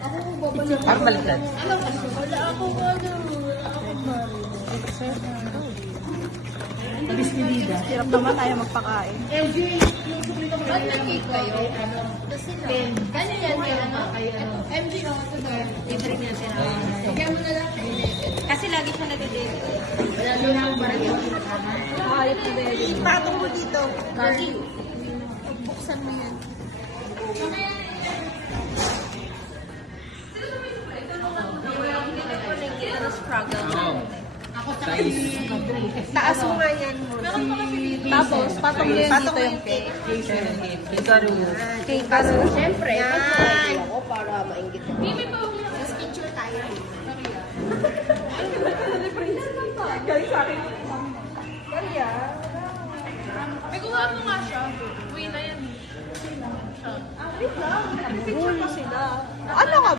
Parang baliktad. Wala ako Nabis ni Lida. Hirap naman tayo magpakain. LG, ba't nag-cake kayo? Ganyan yan, MG, ito na. I-drink natin. Kaya mo na lang. Kasi lagi siya nag-date. Lalo na ang parang yung Ayop na baby. Ipatong mo dito. Lagi. Buksan mo yan. Ako sa Taas mo nga yan. Tapos, patong mo yan dito yung cake. Hikaru. Cake kasi. Siyempre, Yan. ako para maingit ko. Mimi pa ulit. Mas picture tayo. Galing sa akin. Kaya. May kuha mo nga siya. Uwi na yan. Wait lang. Picture pa sila. Ano ka